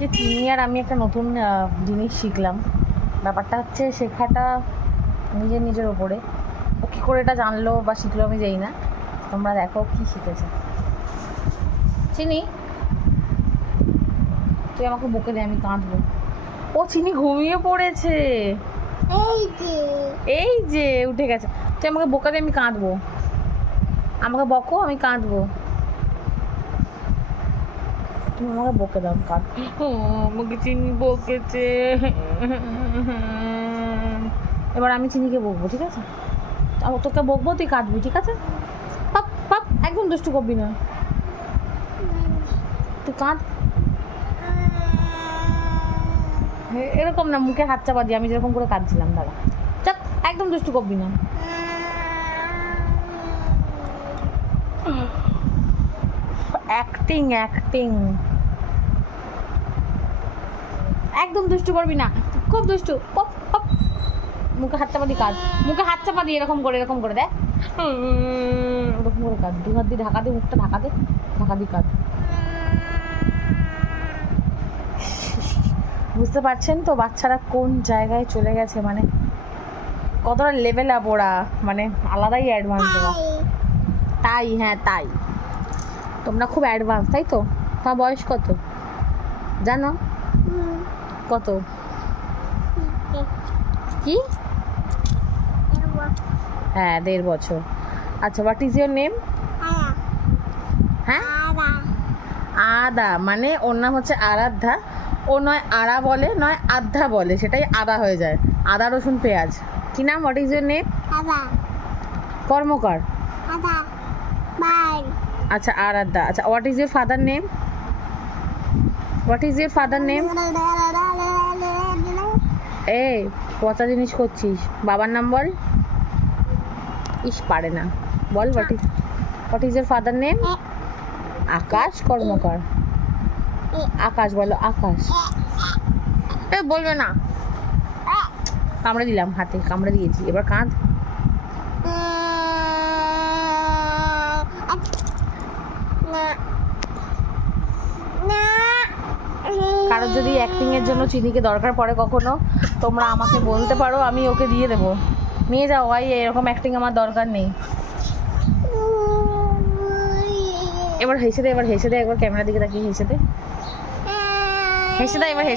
আজকে চিনি আর আমি একটা নতুন জিনিস শিখলাম। ব্যাপারটা হচ্ছে শেখাটা নিজের ওপরে। ও কী করে এটা জানলো বা শিখলো আমি জানি না। তোমরা দেখো কি শিখেছে। চিনি, তুই আমাকে বকে দে, আমি কাঁদবো। ও চিনি ঘুমিয়ে পড়েছে। এই যে উঠে গেছে। তুই আমাকে বকা দে, আমি কাঁদবো। আমাকে বকো, আমি কাঁদবো। তুমি আমাকে বকে দাও, কাঁদ। আমাকে চিনি বকেছে। এবার আমি চিনিকে বকবো, ঠিক আছে? তোকে বকবো, তুই কাঁদবি, ঠিক আছে? পাপ পাপ, একদম দুষ্টু করবি না। তুই কাঁদ। এরকম না, মুখে হাত চাপা দিয়ে আমি যেরকম করে কাঁদছিলাম। দাদা চাপ, একদম দুষ্টু করবি না। অ্যাক্টিং অ্যাক্টিং, একদম দুষ্টু করবি না, খুব দুষ্টু। পপ পপ, মুখে হাত চাপা দিয়ে কাঁদ। মুখে হাত চাপা দিয়ে এরকম করে দেখ, ওরকম করে কাঁদ। দু হাত দিয়ে ঢাকা দে, মুখটা ঢাকা দে, ঢাকা দিয়ে কাঁদ। বুঝতে পারছেন তো বাচ্চারা কোন জায়গায় চলে গেছে, মানে কতটা লেভেল আপ ওরা, মানে আলাদাই অ্যাডভান্স ওরা। তাই, হ্যাঁ তাই, তোমরা খুব অ্যাডভান্স, তাই তো? তোমার বয়স কত জানো? কত? কি? হ্যাঁ 1.5 বছর। আচ্ছা, হোয়াট ইজ ইয়োর নেম? হ্যাঁ, আদা, মানে ওর নাম হচ্ছে আরাধ্যা। ও নয় আড়া বলে, নয় আধ্যা বলে, সেটাই আদা হয়ে যায়। আদা রসুন পেঁয়াজ। কি নাম? What is your name? Karmakar. আচ্ছা, আরাধ্যা। আচ্ছা, what is your father name? What is your father name? এই পচা জিনিস করছিস। বাবার নাম বল। ইস, পারে না। বল, what is your father name? Akash Karmakar. Akash বলো, আকাশ। এ বলবে না। কামড়ে দিলাম, হাতে কামড়ে দিয়েছি, এবার কাঁদ। কারোর যদি অ্যাক্টিং এর জন্য চিনিকে দরকার পড়ে কখনো, তোমরা আমাকে বলতে পারো, আমি ওকে দিয়ে দেবো। নিয়ে যাও ভাই, এরকম অ্যাক্টিং আমার দরকার নেই। এবার হেসে দে, একবার ক্যামেরার দিকে তাকিয়ে হেসে দে, এবার হেসে